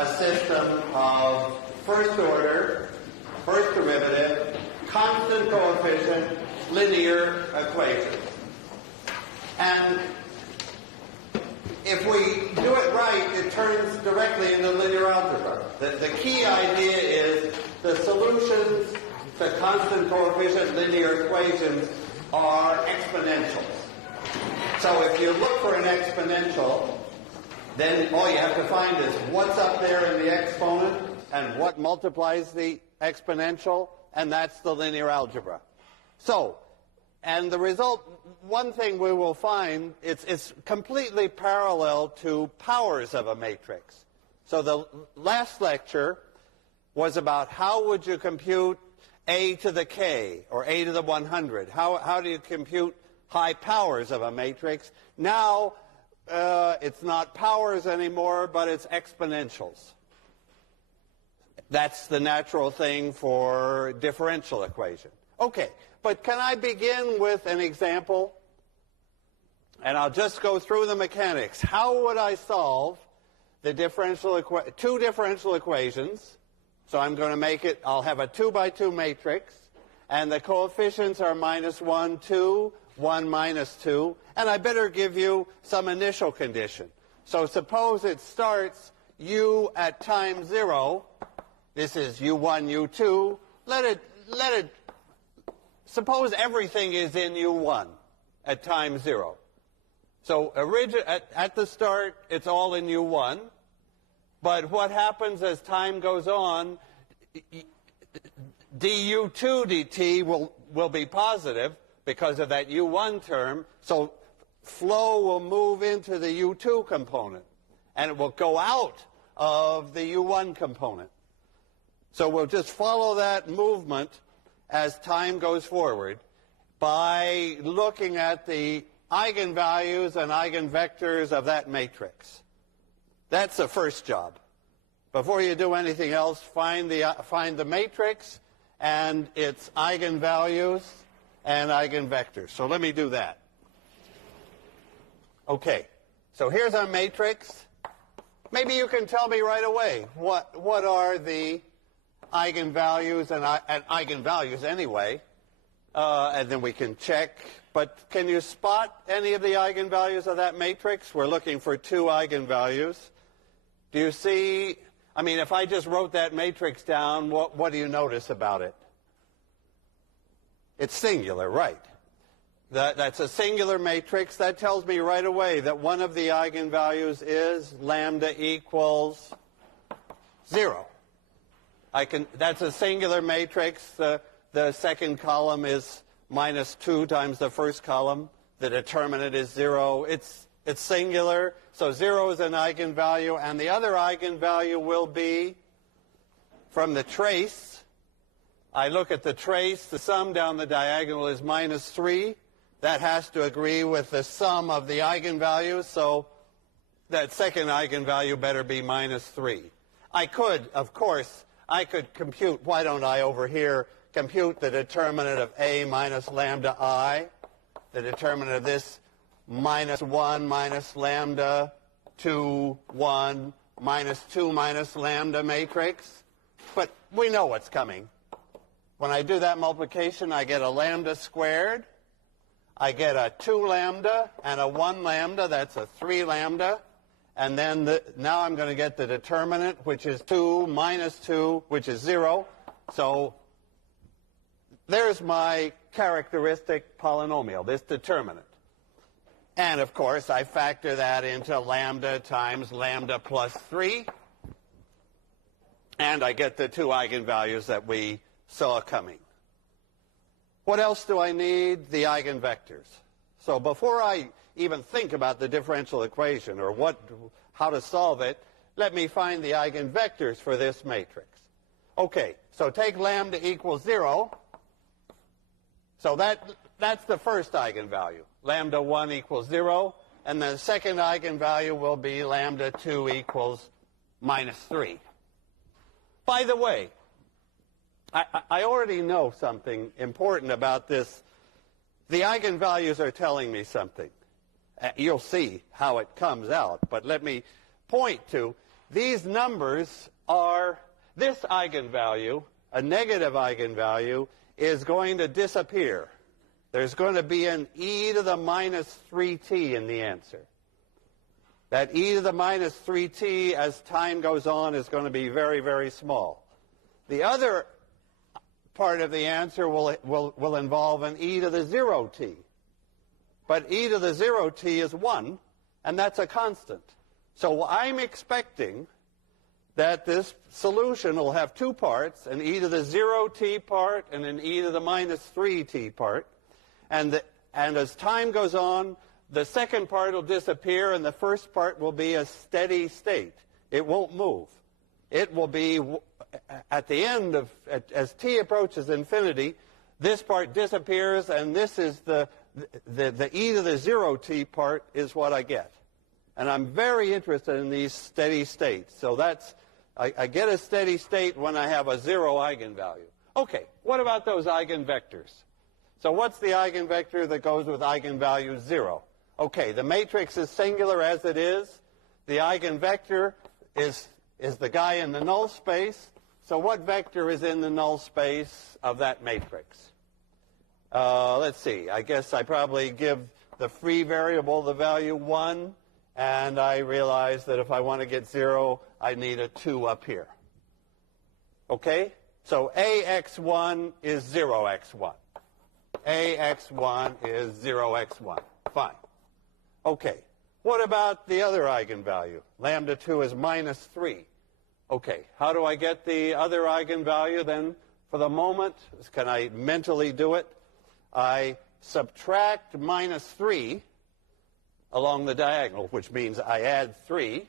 a system of first order, first derivative, constant coefficient, linear equations. And if we do it right, it turns directly into linear algebra. The key idea is the solutions to constant coefficient linear equations are exponentials. So if you look for an exponential, then all you have to find is what's up there in the exponent and what multiplies the exponential, and that's the linear algebra. So, and the result, one thing we will find, it's completely parallel to powers of a matrix. So the last lecture was about how would you compute a to the k, or a to the 100. How do you compute high powers of a matrix? Now, it's not powers anymore, but it's exponentials. That's the natural thing for differential equation. Okay, but can I begin with an example? And I'll just go through the mechanics. How would I solve the two differential equations? So I'm going to make it, I'll have a 2 by 2 matrix, and the coefficients are -1, 2, 1, -2, and I better give you some initial condition. So suppose it starts u at time 0. This is u1, u2. Suppose everything is in u1 at time 0. So at the start, it's all in u1. But what happens as time goes on, du2 dt will be positive because of that u1 term. So flow will move into the u2 component, and it will go out of the u1 component. So we'll just follow that movement as time goes forward by looking at the eigenvalues and eigenvectors of that matrix. That's the first job. Before you do anything else, find the matrix and its eigenvalues and eigenvectors. So let me do that. Okay, so here's our matrix. Maybe you can tell me right away what are the eigenvalues and eigenvalues anyway, and then we can check. But can you spot any of the eigenvalues of that matrix? We're looking for 2 eigenvalues. Do you see, I mean, if I just wrote that matrix down, what do you notice about it? It's singular, right? That's a singular matrix. That tells me right away that one of the eigenvalues is lambda equals 0. That's a singular matrix. The second column is -2 times the first column. The determinant is 0. It's singular, so 0 is an eigenvalue, and the other eigenvalue will be from the trace. I look at the trace. The sum down the diagonal is -3. That has to agree with the sum of the eigenvalues, so that second eigenvalue better be -3. I could, of course, compute, why don't I over here compute the determinant of a minus lambda I, the determinant of this -1 minus lambda 2, 1, -2 minus lambda matrix. But we know what's coming. When I do that multiplication, I get a lambda squared. I get a 2 lambda and a 1 lambda. That's a 3 lambda. And then now I'm going to get the determinant, which is 2 minus 2, which is 0. So there's my characteristic polynomial, this determinant. And, of course, I factor that into lambda times lambda plus 3. And I get the 2 eigenvalues that we saw coming. What else do I need? The eigenvectors. So before I even think about the differential equation or how to solve it, let me find the eigenvectors for this matrix. Okay, so take lambda equals 0. So that's the first eigenvalue. Lambda 1 equals 0. And the second eigenvalue will be lambda 2 equals -3. By the way, I already know something important about this. The eigenvalues are telling me something. You'll see how it comes out. But let me point to, these numbers are, this eigenvalue, a negative eigenvalue, is going to disappear. There's going to be an e to the minus 3t in the answer. That e to the minus 3t, as time goes on, is going to be very, very small. The other part of the answer will involve an e to the 0t. But e to the 0t is 1, and that's a constant. So I'm expecting that this solution will have two parts, an e to the 0t part and an e to the minus 3t part. And as time goes on, the second part will disappear, and the first part will be a steady state. It won't move. It will be, at the end of, as t approaches infinity, this part disappears, and this is the e to the 0t part is what I get. And I'm very interested in these steady states. So that's, I get a steady state when I have a zero eigenvalue. Okay, what about those eigenvectors? So what's the eigenvector that goes with eigenvalue 0? Okay, the matrix is singular as it is. The eigenvector is the guy in the null space. So what vector is in the null space of that matrix? Let's see. I guess I probably give the free variable the value 1, and I realize that if I want to get 0, I need a 2 up here. Okay? So AX1 is 0x1. AX1 is 0x1. Fine. Okay. What about the other eigenvalue? Lambda 2 is minus 3. Okay. How do I get the other eigenvalue then? For the moment, can I mentally do it? I subtract minus 3 along the diagonal, which means I add 3.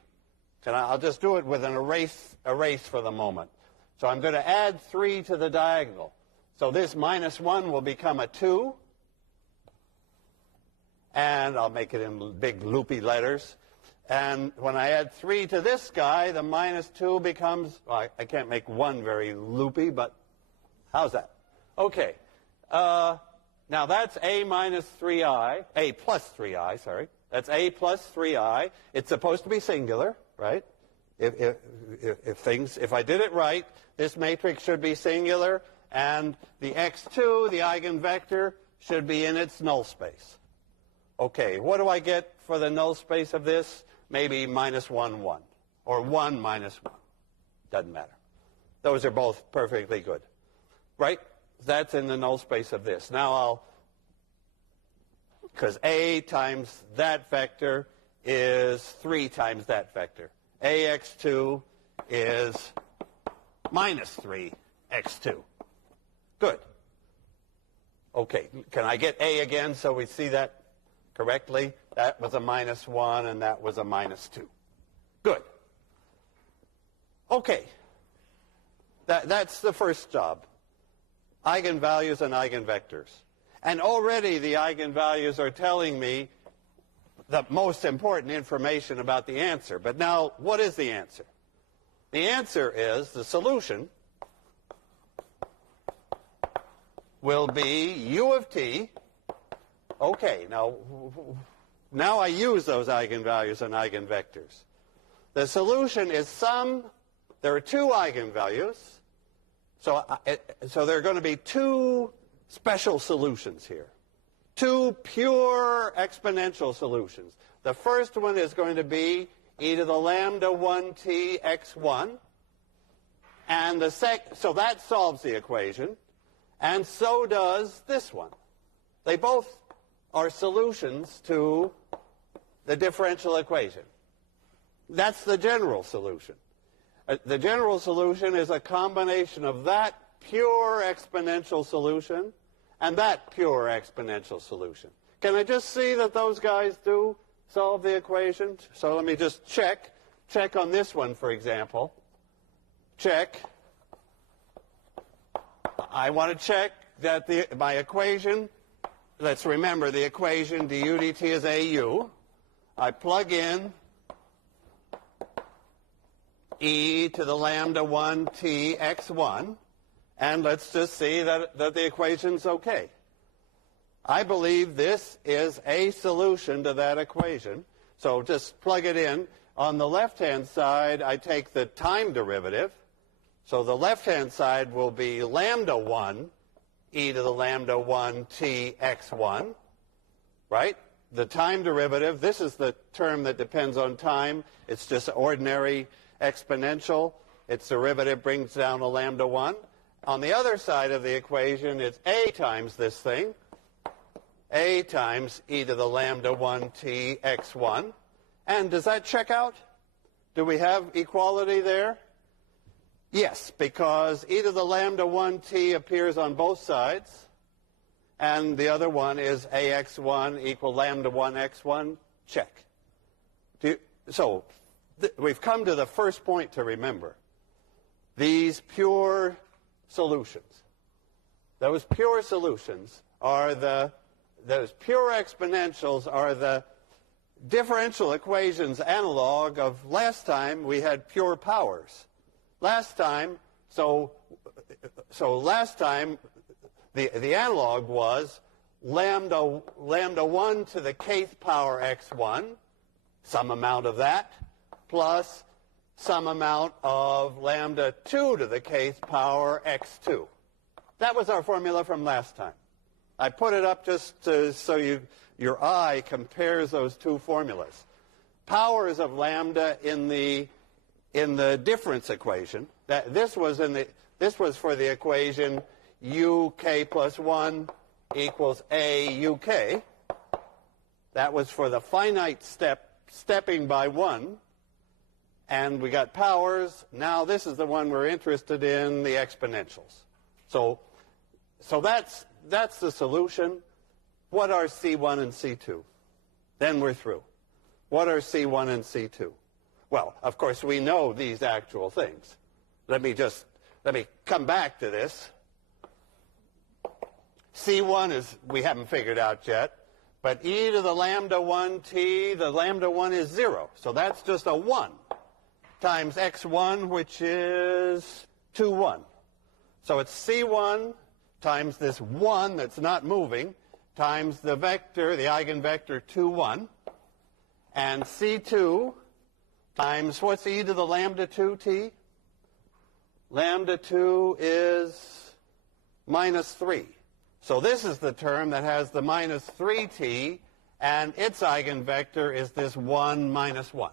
I'll just do it with an erase for the moment. So I'm going to add 3 to the diagonal. So this minus 1 will become a 2. And I'll make it in big loopy letters. And when I add 3 to this guy, the minus 2 becomes, well, I can't make 1 very loopy, but how's that? Okay. Now that's a minus 3i, a plus 3i, sorry. That's a plus 3i. It's supposed to be singular, right? If I did it right, this matrix should be singular, and the x2, the eigenvector, should be in its null space. Okay, what do I get for the null space of this? Maybe minus 1, 1, or 1 minus 1. Doesn't matter. Those are both perfectly good, right? That's in the null space of this. Now because a times that vector is 3 times that vector. AX2 is minus 3x2. Good. Okay, can I get a again so we see that correctly? That was a minus 1 and that was a minus 2. Good. Okay. That's the first job. Eigenvalues and eigenvectors. And already the eigenvalues are telling me the most important information about the answer. But now, what is the answer? The answer is the solution will be u of t. Okay, now I use those eigenvalues and eigenvectors. The solution is there are 2 eigenvalues. So there are going to be 2 special solutions here. 2 pure exponential solutions. The first one is going to be e to the lambda 1t x1. And so that solves the equation. And so does this one. They both are solutions to the differential equation. That's the general solution. The general solution is a combination of that pure exponential solution and that pure exponential solution. Can I just see that those guys do solve the equation? So let me just check. Check on this one, for example. Check. I want to check that my equation, let's remember the equation du dt is au. I plug in e to the lambda 1t x1, and let's just see that the equation's okay. I believe this is a solution to that equation. So just plug it in. On the left-hand side, I take the time derivative. So the left-hand side will be lambda 1 e to the lambda 1 t x1, right? The time derivative, this is the term that depends on time. It's just ordinary exponential. Its derivative brings down a lambda 1. On the other side of the equation, it's a times this thing, a times e to the lambda 1 t x1. And does that check out? Do we have equality there? Yes, because e to the lambda 1 t appears on both sides, and the other one is ax1 equal lambda 1 x1. Check. So we've come to the first point to remember. These pure solutions, those pure solutions are those pure exponentials are the differential equations analog of last time we had pure powers. Last time, so last time the analog was lambda 1 to the kth power x1, some amount of that, plus some amount of lambda 2 to the kth power x2. That was our formula from last time. I put it up just so your eye compares those two formulas. Powers of lambda in the difference equation. This was for the equation uk plus 1 equals a uk. That was for the finite stepping by 1. And we got powers. Now this is the one we're interested in, the exponentials. So that's the solution. What are C1 and C2? Then we're through. What are C1 and C2? Well, of course, we know these actual things. Let me come back to this. C1 is, we haven't figured out yet, but e to the lambda 1 t, the lambda 1 is 0. So that's just a 1 times x1, which is 2, 1. So it's C1 times this 1 that's not moving, times the vector, the eigenvector 2, 1, and C2 times, what's e to the lambda 2t? Lambda 2 is minus 3. So this is the term that has the minus 3t, and its eigenvector is this 1 minus 1.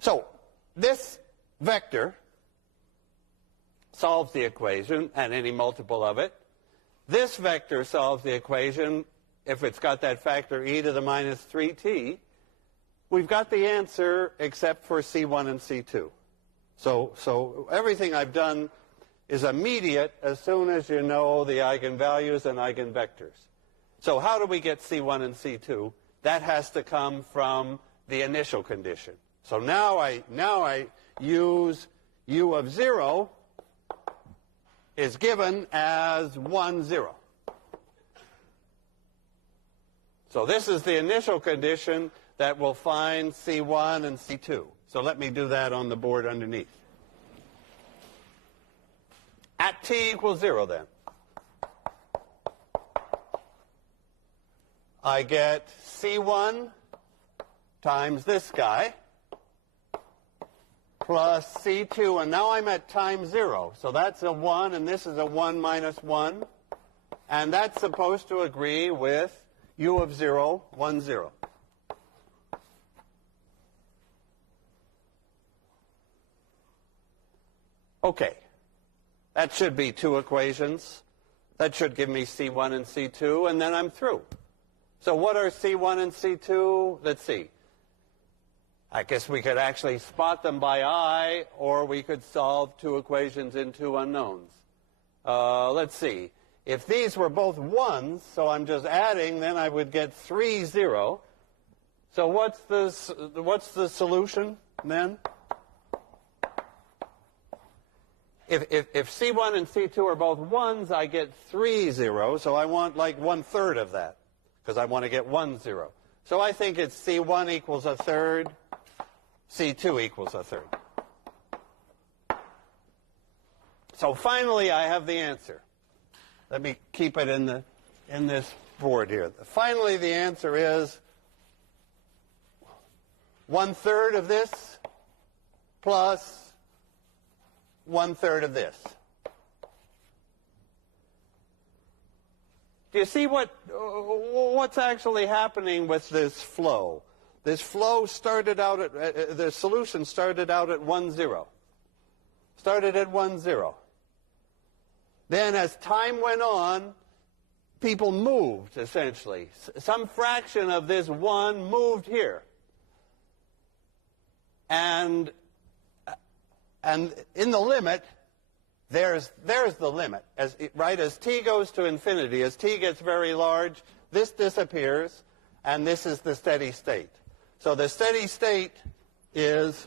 So this vector solves the equation, and any multiple of it. This vector solves the equation if it's got that factor e to the minus 3t. We've got the answer except for C1 and C2. So everything I've done is immediate as soon as you know the eigenvalues and eigenvectors. So how do we get C1 and C2? That has to come from the initial condition. So now I use u of 0 is given as 1, 0. So this is the initial condition that will find C1 and C2. So let me do that on the board underneath. At t equals 0 then, I get C1 times this guy plus C2, and now I'm at time 0. So that's a 1, and this is a 1 minus 1. And that's supposed to agree with u of 0, 1, 0. Okay. That should be two equations. That should give me C1 and C2, and then I'm through. So what are C1 and C2? Let's see. I guess we could actually spot them by eye, or we could solve two equations in two unknowns. Let's see. If these were both 1s, so I'm just adding, then I would get 3, 0. So what's the solution then? If C1 and C2 are both 1s, I get 3, 0. So I want like 1/3 of that, because I want to get 1, 0. So I think it's C1 equals 1/3, C2 equals 1/3. So finally, I have the answer. Let me keep it in this board here. Finally, the answer is 1/3 of this plus 1/3 of this. Do you see what's actually happening with this flow? This flow started out at, the solution started out at 1, 0. Started at 1, 0. Then as time went on, people moved, essentially. Some fraction of this 1 moved here. And in the limit, there's the limit. As t goes to infinity, as t gets very large, this disappears, and this is the steady state. So the steady state is,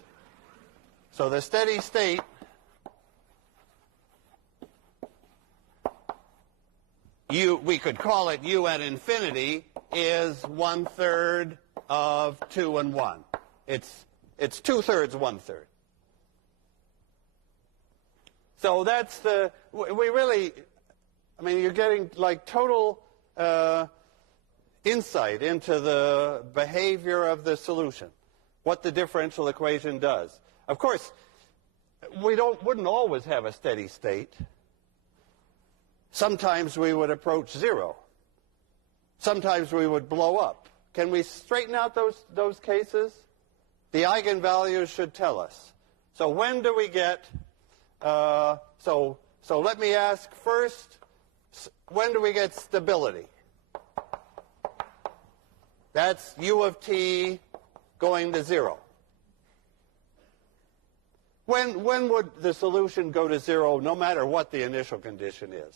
we could call it u at infinity, is 1/3 of 2 and 1. It's 2/3, 1/3. So that's we really, I mean, you're getting like total insight into the behavior of the solution, what the differential equation does. Of course, we wouldn't always have a steady state. Sometimes we would approach 0. Sometimes we would blow up. Can we straighten out those cases? The eigenvalues should tell us. So when do we get, so let me ask first, when do we get stability? That's u of t going to 0. When would the solution go to 0 no matter what the initial condition is?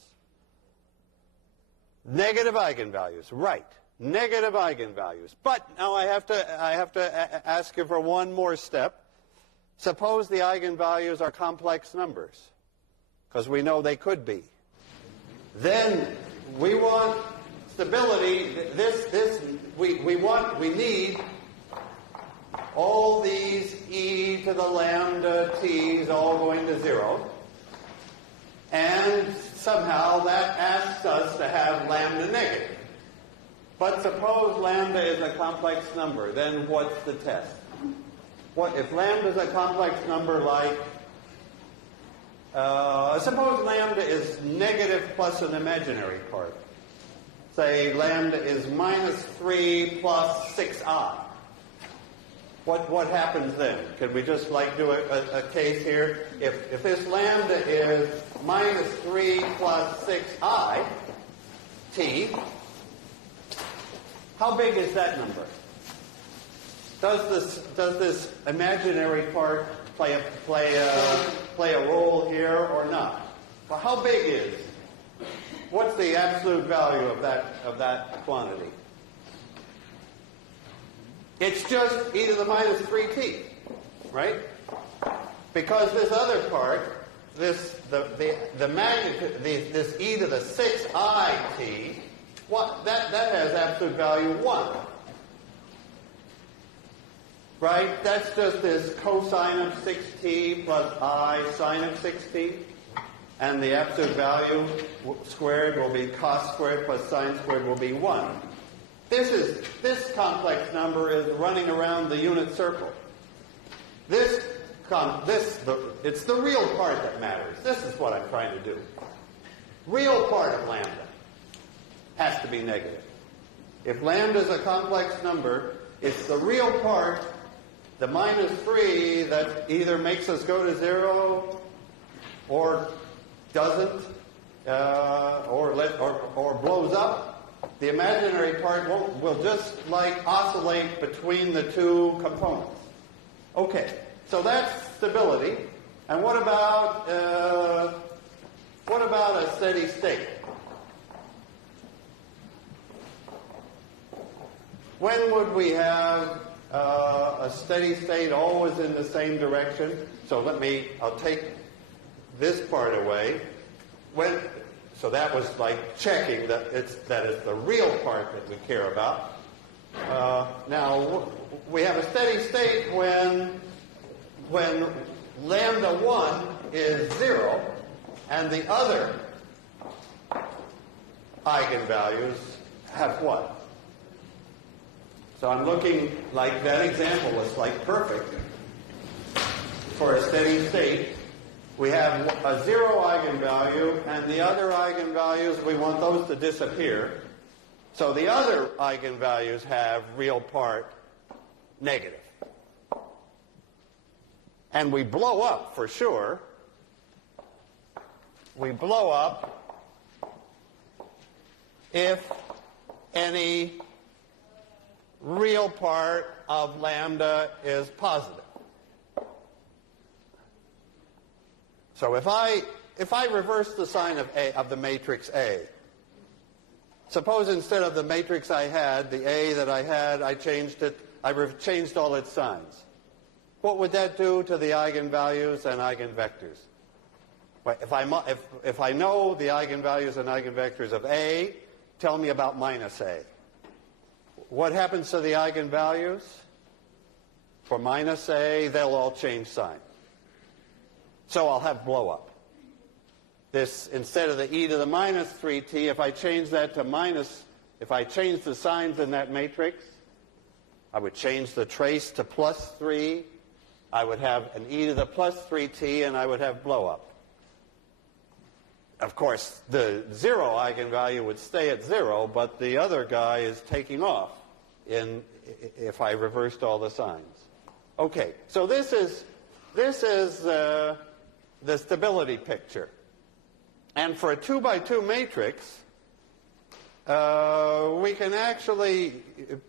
Negative eigenvalues, right. Negative eigenvalues. But now I have to ask you for one more step. Suppose the eigenvalues are complex numbers, because we know they could be. Then we want stability. We need all these e to the lambda t's all going to 0. And somehow that asks us to have lambda negative. But suppose lambda is a complex number, then what's the test? What if lambda is a complex number like, suppose lambda is negative plus an imaginary part. Say lambda is -3 plus 6i. What happens then? Could we just like do a case here? If this lambda is -3 plus 6i t, how big is that number? Does this imaginary part play a role here or not? Well, how big is? What's the absolute value of that quantity? It's just e to the -3t, right? Because this other part, the magnitude, this e to the 6i t, that has absolute value 1. Right? That's just this cosine of 6t plus I sine of 6t. And the absolute value squared will be cos squared plus sine squared will be 1. This complex number is running around the unit circle. It's the real part that matters. This is what I'm trying to do. Real part of lambda has to be negative. If lambda is a complex number, it's the real part, the -3, that either makes us go to 0 or doesn't, or blows up. The imaginary part will just like oscillate between the two components. Okay, so that's stability. And what about a steady state? When would we have a steady state always in the same direction? So I'll take this part away. So that was like checking that it's the real part that we care about. Now we have a steady state when lambda 1 is 0 and the other eigenvalues have what? So I'm looking like that example was like perfect for a steady state. We have a 0 eigenvalue, and the other eigenvalues, we want those to disappear. So the other eigenvalues have real part negative. And we blow up for sure. We blow up if any real part of lambda is positive. So if I reverse the sign of the matrix A, suppose instead of the matrix I had, the A that I had, I changed it, I changed all its signs. What would that do to the eigenvalues and eigenvectors? If I know the eigenvalues and eigenvectors of A, tell me about minus A. What happens to the eigenvalues? For minus A, they'll all change sign. So I'll have blow up. This, instead of the e to the minus 3t, if I change that to minus, if I change the signs in that matrix, I would change the trace to plus 3. I would have an e to the plus 3t, and I would have blow up. Of course, the 0 eigenvalue would stay at 0, but the other guy is taking off if I reversed all the signs. Okay, so this is the stability picture. And for a 2 by 2 matrix, we can actually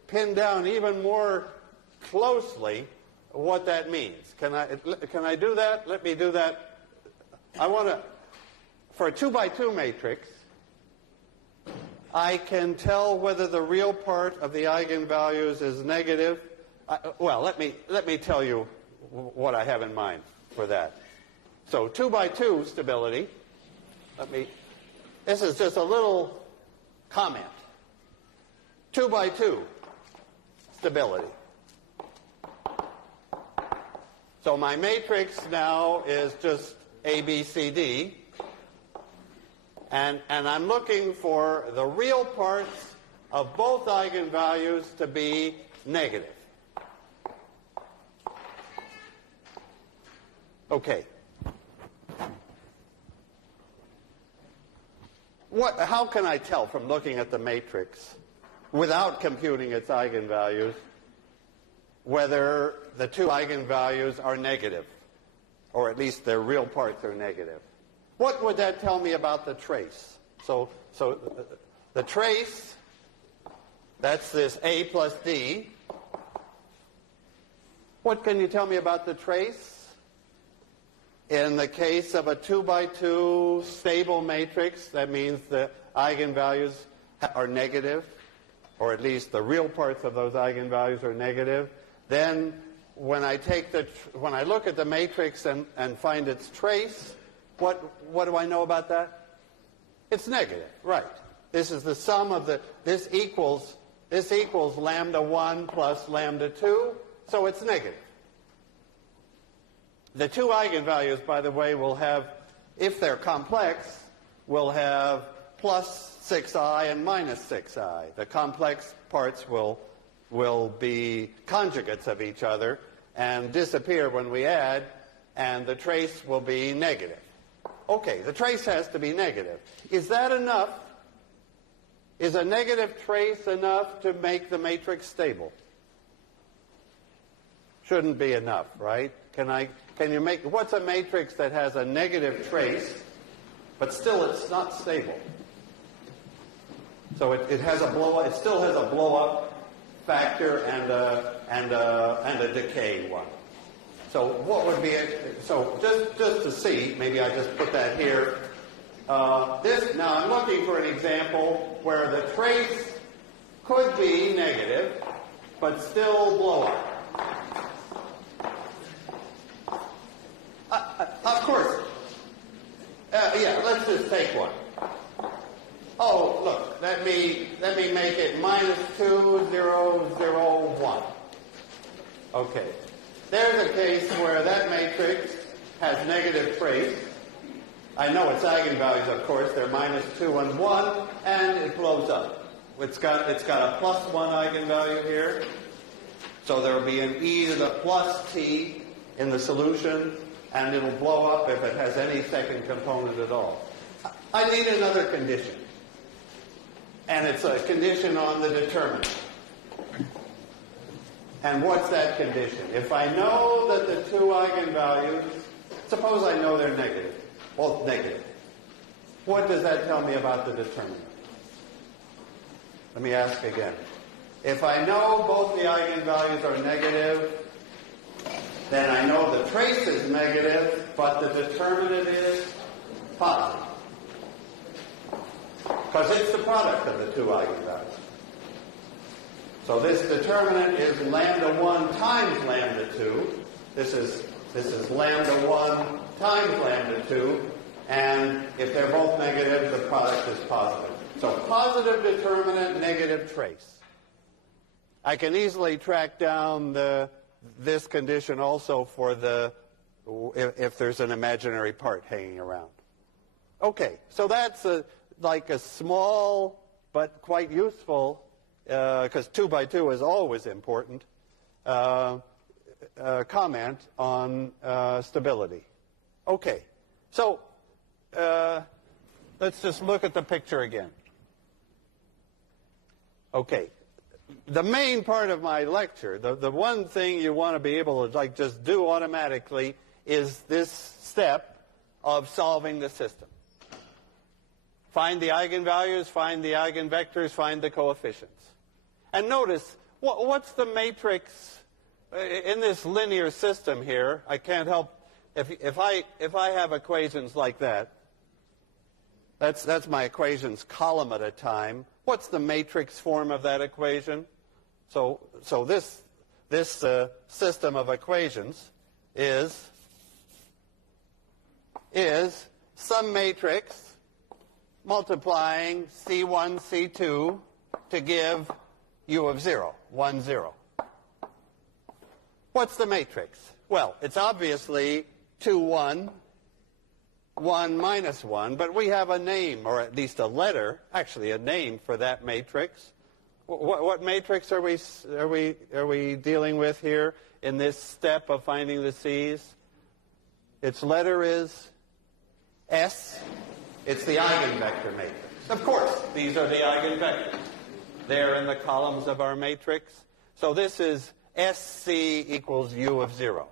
pin down even more closely what that means. Can I do that? Let me do that. I want to, for a 2 by 2 matrix, I can tell whether the real part of the eigenvalues is negative. Well, let me tell you what I have in mind for that. So 2 by 2 stability. This is just a little comment. 2 by 2 stability. So my matrix now is just A, B, C, D. And I'm looking for the real parts of both eigenvalues to be negative. Okay. How can I tell from looking at the matrix, without computing its eigenvalues, whether the two eigenvalues are negative, or at least their real parts are negative? What would that tell me about the trace? So the trace, that's this A plus D. What can you tell me about the trace? In the case of a 2 by 2 stable matrix, that means the eigenvalues are negative, or at least the real parts of those eigenvalues are negative. Then when I look at the matrix and find its trace, what do I know about that? It's negative, right. This is the sum of this equals lambda 1 plus lambda 2, so it's negative. The two eigenvalues, by the way, will have, if they're complex, will have plus 6i and minus 6i. The complex parts will be conjugates of each other and disappear when we add, and the trace will be negative. Okay, the trace has to be negative. Is that enough? Is a negative trace enough to make the matrix stable? Shouldn't be enough, right? Can you make, what's a matrix that has a negative trace, but still it's not stable? So it still has a blow-up factor and a decay one. So what would be it? So just to see, maybe I just put that here. Now I'm looking for an example where the trace could be negative, but still blow up. Of course. Yeah, let's just take one. Oh, look, let me make it minus 2, 0, 0, 1. Okay. There's a case where that matrix has negative trace. I know its eigenvalues, of course. They're minus 2 and 1, and it blows up. It's got a plus 1 eigenvalue here, So there will be an e to the plus t in the solution, and it'll blow up if it has any second component at all. I need another condition. And it's a condition on the determinant. And what's that condition? If I know that the two eigenvalues, suppose I know they're negative, both negative. What does that tell me about the determinant? Let me ask again. If I know both the eigenvalues are negative, then I know the trace is negative, but the determinant is positive. Because it's the product of the two eigenvalues. So this determinant is lambda 1 times lambda 2. This is lambda 1 times lambda 2. And if they're both negative, the product is positive. So positive determinant, negative trace. I can easily track down this condition also for if there's an imaginary part hanging around. Okay, so that's like a small but quite useful, because 2 by 2 is always important, comment on stability. Okay, so let's just look at the picture again. Okay. The main part of my lecture, the one thing you want to be able to just do automatically is this step of solving the system. Find the eigenvalues, find the eigenvectors, find the coefficients. And notice, what's the matrix in this linear system here? I can't help, if I have equations like that, that's my equations column at a time. What's the matrix form of that equation? So this system of equations is some matrix multiplying C1, C2 to give U of 0, 1, 0. What's the matrix? Well, it's obviously 2, 1, 1 minus 1, but we have a name, or at least a letter, actually a name for that matrix. What matrix are we dealing with here in this step of finding the C's? Its letter is S. It's the eigenvector matrix. Of course, these are the eigenvectors. They're in the columns of our matrix. So this is SC equals U of 0.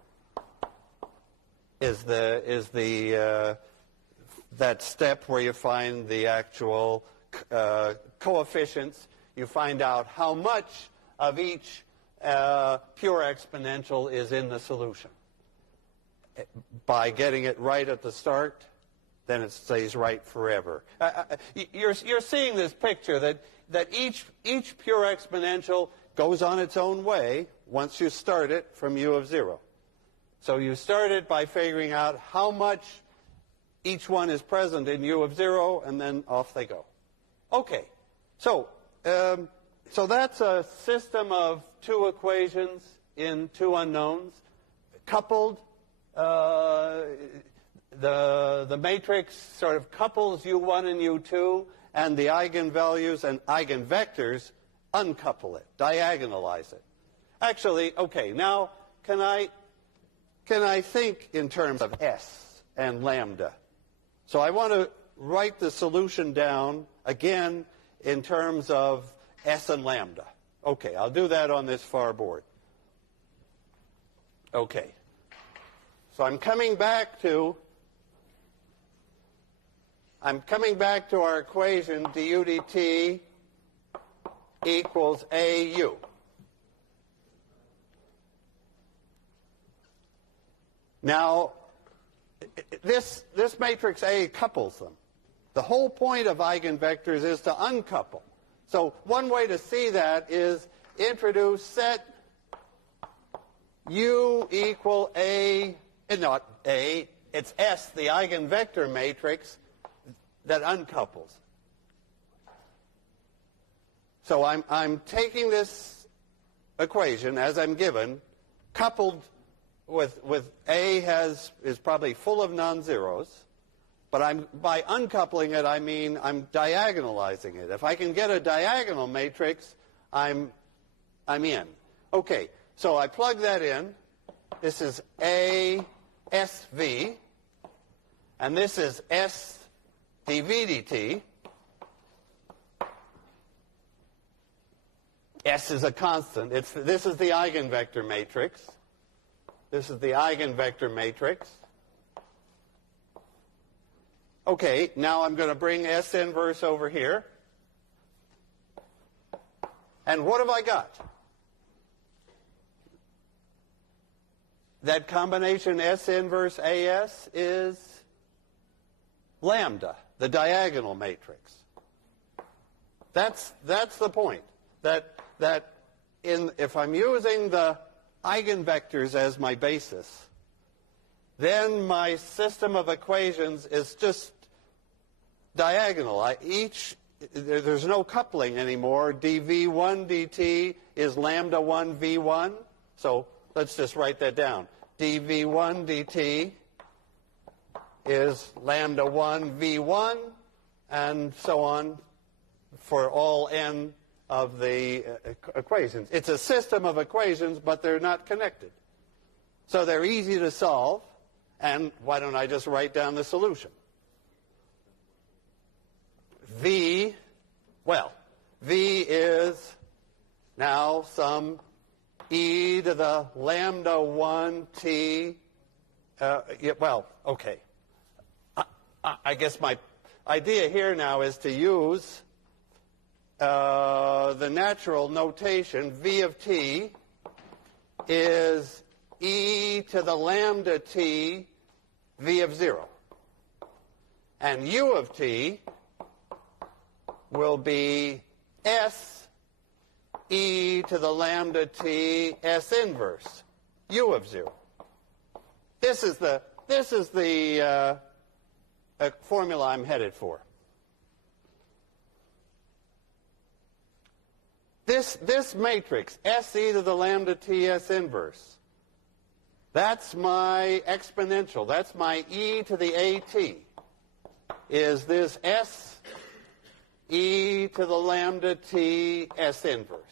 Is that step where you find the actual coefficients. You find out how much of each pure exponential is in the solution. By getting it right at the start, then it stays right forever. You're seeing this picture that each pure exponential goes on its own way once you start it from U of 0. So you start it by figuring out how much each one is present in U of 0, and then off they go. Okay, so that's a system of two equations in two unknowns, coupled. The matrix sort of couples U1 and U2, and the eigenvalues and eigenvectors uncouple it, diagonalize it. Actually, okay, now can I think in terms of S and lambda? So I want to write the solution down again in terms of S and lambda. Okay, I'll do that on this far board. Okay. So I'm coming back to our equation du dt equals AU. Now, this matrix A couples them. The whole point of eigenvectors is to uncouple. So one way to see that is introduce set U equal A, not A, it's S, the eigenvector matrix that uncouples. So I'm taking this equation as I'm given, coupled with A is probably full of non-zeros, but by uncoupling it, I mean I'm diagonalizing it. If I can get a diagonal matrix, I'm in. Okay, So I plug that in. This is ASV, and this is S dV dt. S is a constant. This is the eigenvector matrix. This is the eigenvector matrix. Okay, now I'm going to bring S inverse over here. And what have I got? That combination S inverse AS is lambda, the diagonal matrix. That's the point. If I'm using the eigenvectors as my basis, then my system of equations is just diagonal. There's no coupling anymore. dv1 dt is lambda 1 v1. So let's just write that down. dv1 dt is lambda 1 v1, and so on for all n of the equations. It's a system of equations, but they're not connected. So they're easy to solve, and why don't I just write down the solution? V is now some e to the lambda 1 t. Okay. I guess my idea here now is to use the natural notation. V of t is e to the lambda t v of 0. And u of t will be s e to the lambda t s inverse u of 0. This is the formula I'm headed for. This matrix, S e to the lambda t s inverse, that's my exponential. That's my e to the at. Is this S e to the lambda t s inverse.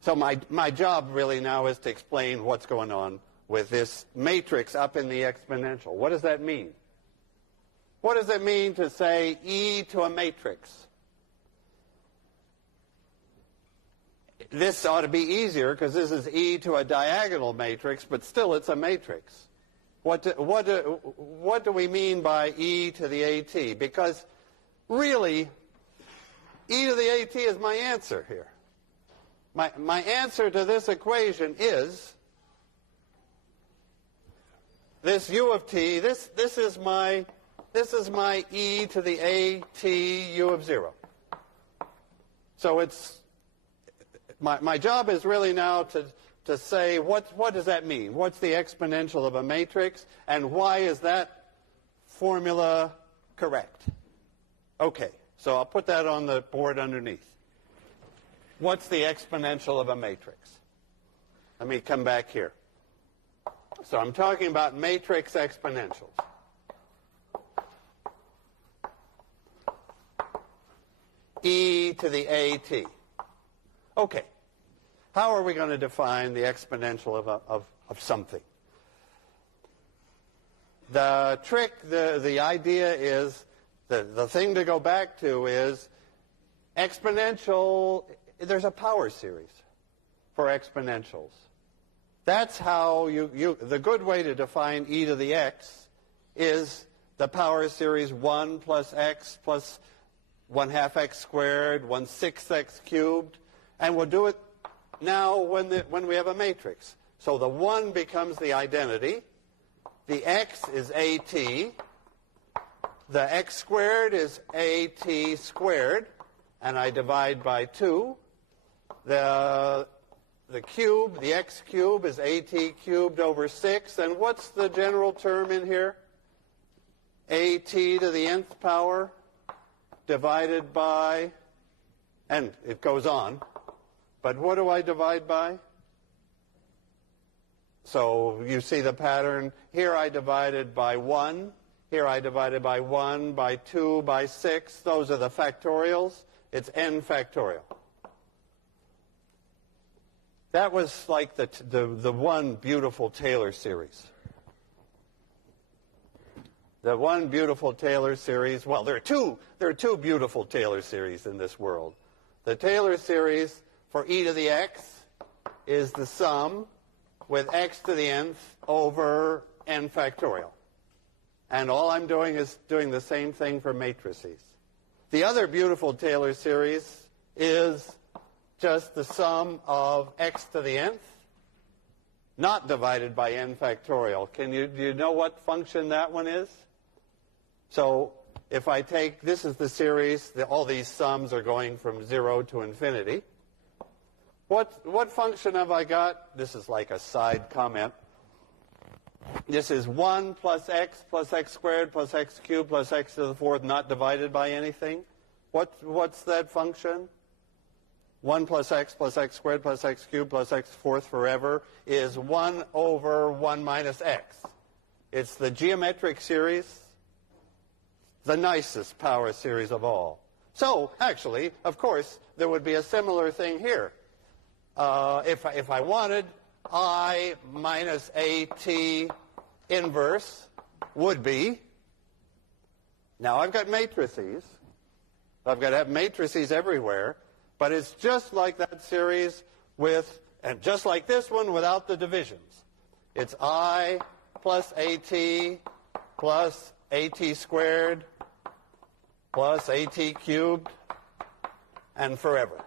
So my job really now is to explain what's going on with this matrix up in the exponential. What does that mean? What does it mean to say e to a matrix? This ought to be easier because this is e to a diagonal matrix, but still it's a matrix. What do we mean by e to the at? Because really, e to the at is my answer here. My answer to this equation is this u of t. This is my e to the at u of 0. So it's my job is really now to say what does that mean? What's the exponential of a matrix, and why is that formula correct? Okay, so I'll put that on the board underneath. What's the exponential of a matrix? Let me come back here. So I'm talking about matrix exponentials. E to the at. Okay. How are we going to define the exponential of something? The trick, the idea is, the thing to go back to is exponential. There's a power series for exponentials. That's how the good way to define e to the x is the power series 1 plus x plus 1/2 x squared, 1/6 x cubed, and we'll do it now when we have a matrix. So the 1 becomes the identity, the x is at, the x squared is at squared, and I divide by 2. The cube, the x cube, is at cubed over 6. And what's the general term in here? At to the nth power divided by, and it goes on. But what do I divide by? So you see the pattern. Here I divided by 1. Here I divided by 1, by 2, by 6. Those are the factorials. It's n factorial. That was like the one beautiful Taylor series. The one beautiful Taylor series, well, there are two beautiful Taylor series in this world. The Taylor series for e to the x is the sum with x to the nth over n factorial. And all I'm doing is doing the same thing for matrices. The other beautiful Taylor series is just the sum of x to the nth, not divided by n factorial. Do you know what function that one is? So if I take, this is the series, all these sums are going from 0 to infinity. What function have I got? This is like a side comment. This is 1 plus x squared plus x cubed plus x to the fourth not divided by anything. What's that function? 1 plus x squared plus x cubed plus x fourth forever is 1 over 1 minus x. It's the geometric series, the nicest power series of all. So, actually, of course, there would be a similar thing here. If I wanted, I minus AT inverse would be, now I've got matrices. I've got to have matrices everywhere. But it's just like that series with, and just like this one without the divisions. It's I plus AT plus AT squared plus AT cubed and forever.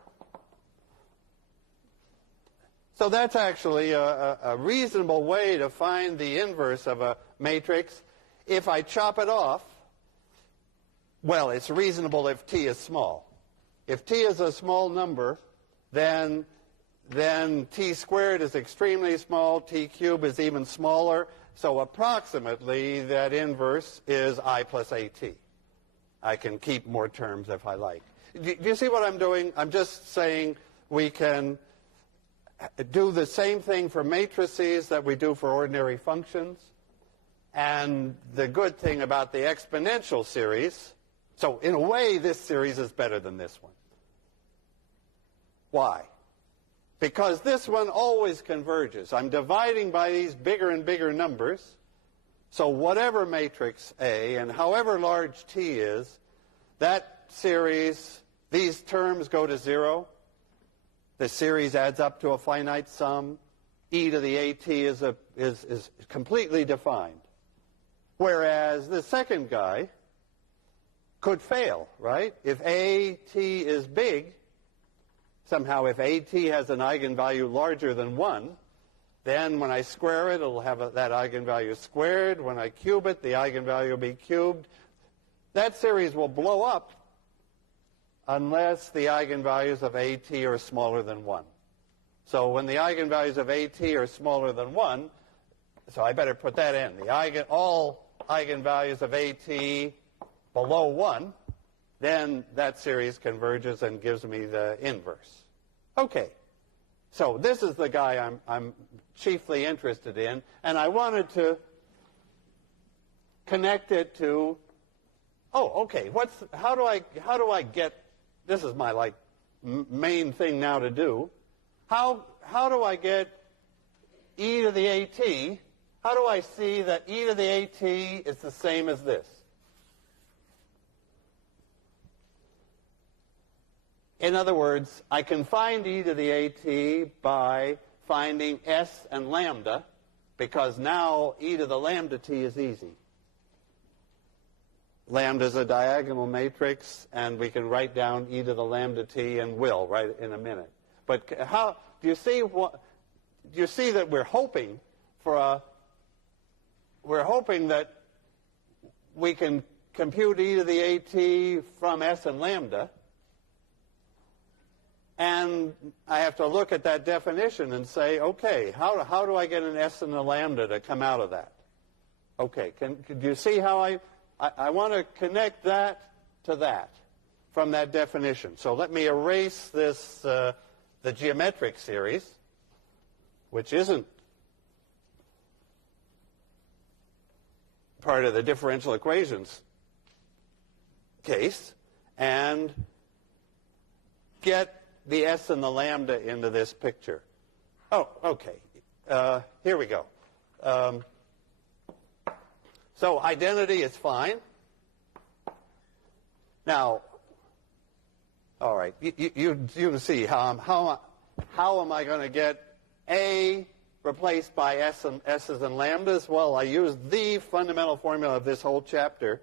So that's actually a reasonable way to find the inverse of a matrix. If I chop it off, well, it's reasonable if t is small. If t is a small number, then t squared is extremely small, t cubed is even smaller, so approximately that inverse is I plus AT. I can keep more terms if I like. Do you see what I'm doing? I'm just saying we can do the same thing for matrices that we do for ordinary functions. And the good thing about the exponential series, so in a way this series is better than this one. Why? Because this one always converges. I'm dividing by these bigger and bigger numbers. So whatever matrix A and however large T is, that series, these terms go to 0. The series adds up to a finite sum. E to the AT is completely defined. Whereas the second guy could fail, right? If AT is big, somehow if AT has an eigenvalue larger than 1, then when I square it, it'll have that eigenvalue squared. When I cube it, the eigenvalue will be cubed. That series will blow up unless the eigenvalues of AT are smaller than 1. So when the eigenvalues of AT are smaller than 1, so I better put that in. All eigenvalues of AT below 1, then that series converges and gives me the inverse. Okay, so this is the guy I'm chiefly interested in, and I wanted to connect it to, how do I get, this is my main thing now to do, how do I get e to the AT, how do I see that e to the AT is the same as this? In other words, I can find e to the AT by finding s and lambda, because now e to the lambda t is easy. Lambda is a diagonal matrix, and we can write down e to the lambda t, and will right in a minute. But how do you see that we're hoping that we can compute e to the AT from s and lambda. And I have to look at that definition and say, okay, how do I get an s and a lambda to come out of that? Okay, do you see how I want to connect that to that from that definition. So let me erase this, the geometric series, which isn't part of the differential equations case, and get the s and the lambda into this picture. Oh, okay. Here we go. So identity is fine. Now, all right, you can see how am I going to get A replaced by S's and lambdas? Well, I use the fundamental formula of this whole chapter.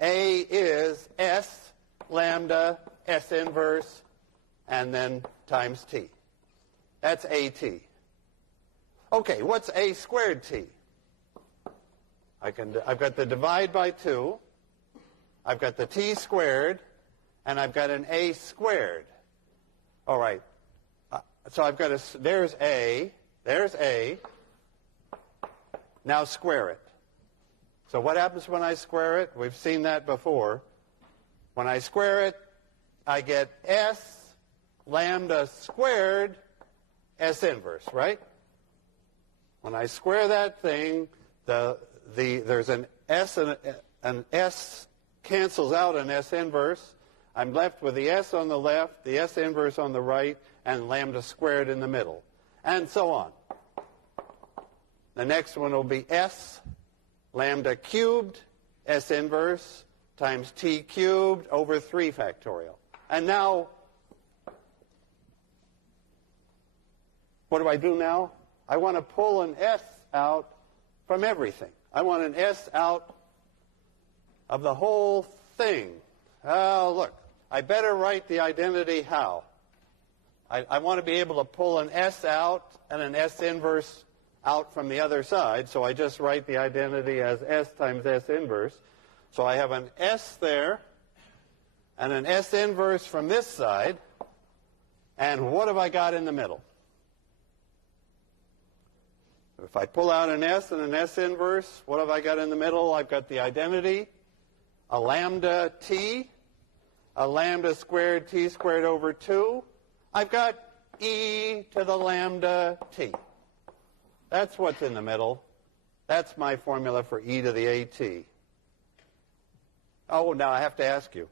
A is S lambda S inverse and then times T. That's AT. Okay, what's A squared T? I've got the divide by 2. I've got the T squared, and I've got an A squared. All right. So I've got there's A. Now square it. So what happens when I square it? We've seen that before. When I square it, I get S lambda squared S inverse, right? When I square that thing, there's an S and an S cancels out an S inverse. I'm left with the S on the left, the S inverse on the right, and lambda squared in the middle, and so on. The next one will be S lambda cubed S inverse times T cubed over 3 factorial. And now, what do I do now? I want to pull an S out from everything. I want an S out of the whole thing. Oh, look, I better write the identity how. I want to be able to pull an S out and an S inverse out from the other side, so I just write the identity as S times S inverse. So I have an S there and an S inverse from this side, and what have I got in the middle? If I pull out an S and an S inverse, what have I got in the middle? I've got the identity, a lambda T, a lambda squared T squared over 2. I've got e to the lambda T. That's what's in the middle. That's my formula for e to the AT. Oh, now I have to ask you,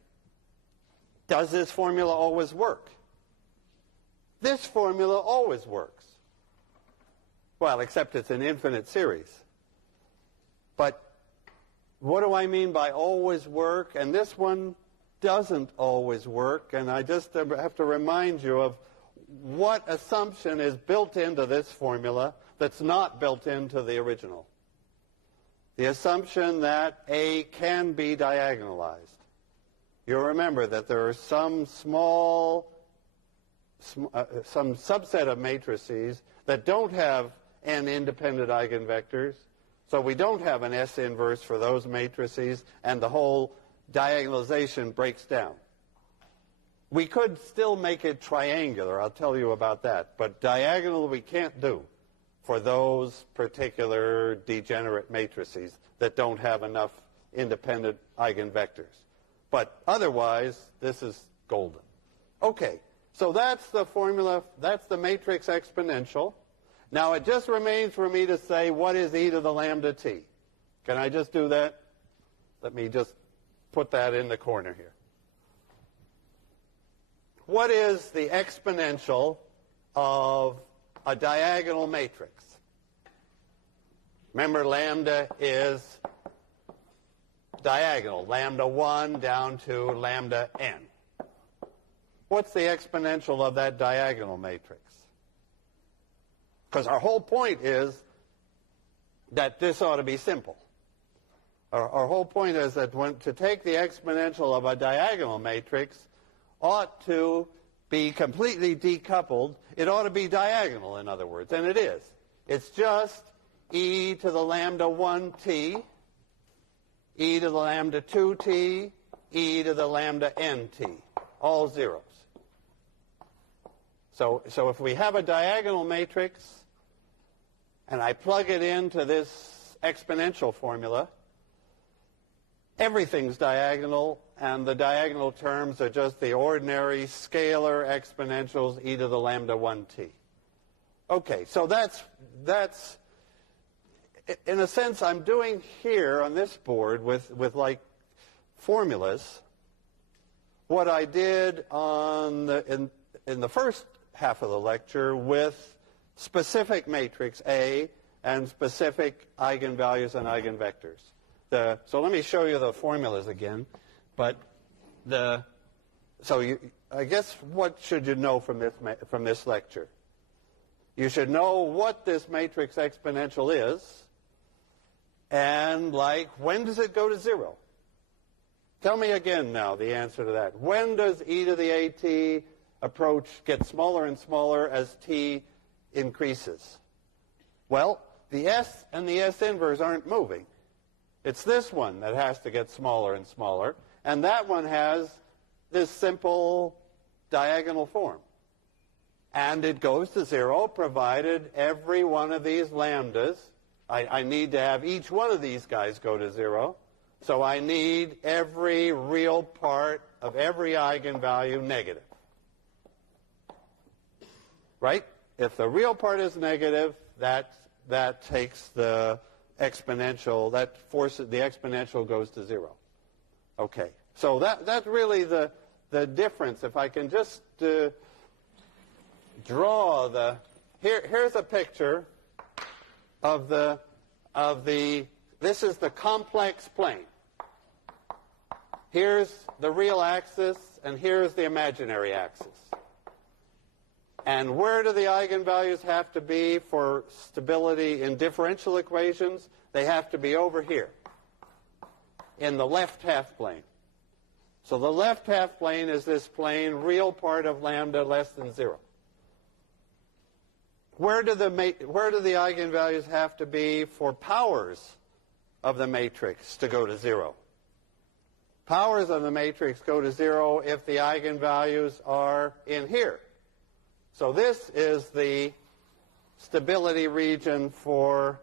does this formula always work? This formula always works. Well, except it's an infinite series. But what do I mean by always work? And this one doesn't always work. And I just have to remind you of what assumption is built into this formula that's not built into the original. The assumption that A can be diagonalized. You'll remember that there are some some subset of matrices that don't have n independent eigenvectors, so we don't have an S inverse for those matrices, and the whole diagonalization breaks down. We could still make it triangular, I'll tell you about that, but diagonal we can't do for those particular degenerate matrices that don't have enough independent eigenvectors. But otherwise, this is golden. Okay, so that's the formula, that's the matrix exponential. Now it just remains for me to say what is e to the lambda t. Can I just do that? Let me just put that in the corner here. What is the exponential of a diagonal matrix? Remember, lambda is diagonal, lambda 1 down to lambda n. What's the exponential of that diagonal matrix? Because our whole point is that this ought to be simple. Our whole point is that to take the exponential of a diagonal matrix ought to be completely decoupled. It ought to be diagonal, in other words, and it is. It's just e to the lambda 1t, e to the lambda 2t, e to the lambda nt, all zeros. So if we have a diagonal matrix, and I plug it into this exponential formula, everything's diagonal, and the diagonal terms are just the ordinary scalar exponentials e to the lambda 1t. Okay, so that's in a sense, I'm doing here on this board with like formulas what I did in the first half of the lecture with specific matrix A and specific eigenvalues and eigenvectors. So let me show you the formulas again. But I guess what should you know from this lecture? You should know what this matrix exponential is, and like, when does it go to 0? Tell me again now the answer to that. When does e to the at approach get smaller and smaller as t increases? Well, the s and the s inverse aren't moving. It's this one that has to get smaller and smaller, and that one has this simple diagonal form. And it goes to 0 provided every one of these lambdas, I need to have each one of these guys go to 0. So I need every real part of every eigenvalue negative. Right? If the real part is negative, that takes the exponential, that forces the exponential goes to 0. Okay. So that's really the difference. If I can just draw here's a picture of this is the complex plane. Here's the real axis, and here's the imaginary axis. And where do the eigenvalues have to be for stability in differential equations? They have to be over here, in the left half plane. So the left half plane is this plane, real part of lambda less than 0. Where do the eigenvalues have to be for powers of the matrix to go to 0? Powers of the matrix go to 0 if the eigenvalues are in here. So this is the stability region for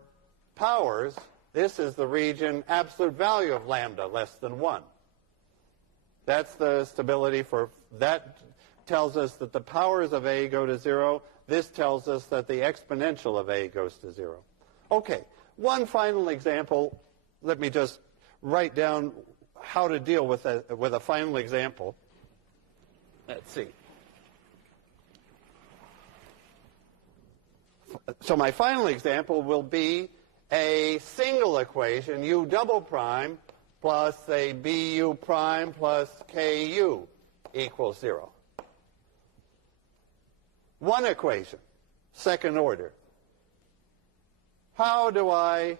powers. This is the region absolute value of lambda less than 1. That's the stability for, that tells us that the powers of A go to 0. This tells us that the exponential of A goes to 0. Okay, one final example. Let me just write down how to deal with a final example. Let's see. So my final example will be a single equation, u double prime plus a bu prime plus ku equals 0. One equation, second order. How do I,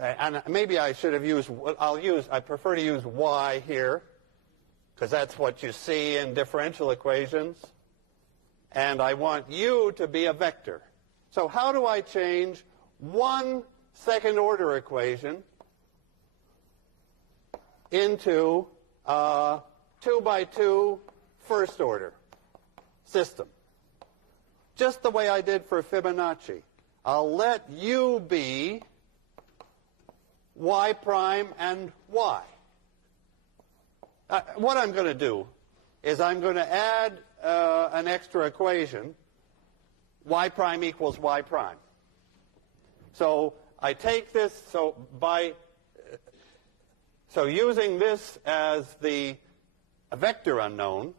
and maybe I should have used, I prefer to use y here, because that's what you see in differential equations. And I want u to be a vector. So how do I change one second order equation into a 2x2 first order system? Just the way I did for Fibonacci. I'll let u be y prime and y. What I'm going to do is I'm going to add an extra equation, y prime equals y prime. So I take this, so using this as the vector unknown,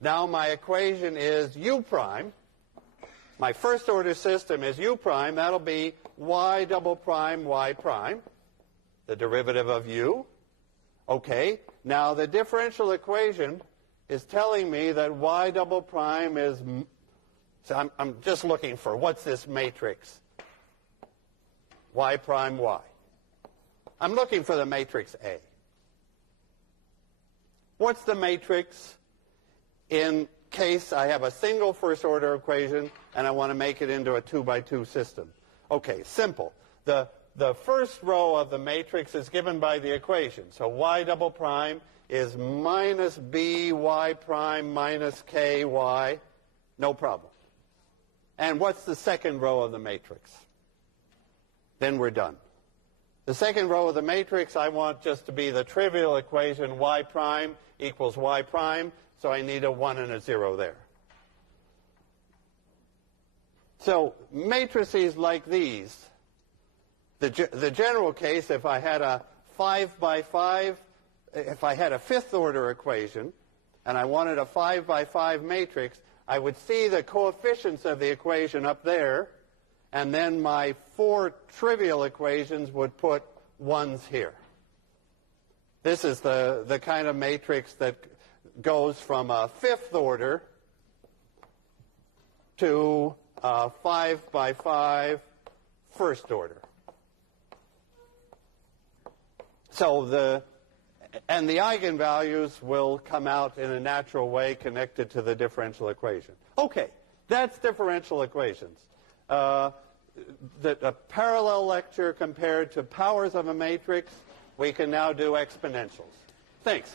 now my equation is u prime. My first order system is u prime. That'll be y double prime y prime, the derivative of u. Okay, now the differential equation is telling me that y double prime is, so I'm just looking for, what's this matrix? Y prime y. I'm looking for the matrix A. What's the matrix in case I have a single first order equation and I want to make it into a 2x2 system? Okay, simple. The first row of the matrix is given by the equation. So y double prime is minus b y prime minus k y, no problem. And what's the second row of the matrix? Then we're done. The second row of the matrix I want just to be the trivial equation y prime equals y prime, so I need a 1 and a 0 there. So matrices like these, the general case, if I had a 5 by 5, if I had a fifth order equation and I wanted a 5 by 5 matrix, I would see the coefficients of the equation up there, and then my 4 trivial equations would put 1s here. This is the kind of matrix that goes from a 5th order to 5 by 5 first order. So the eigenvalues will come out in a natural way connected to the differential equation. Okay, that's differential equations. A parallel lecture compared to powers of a matrix. We can now do exponentials. Thanks.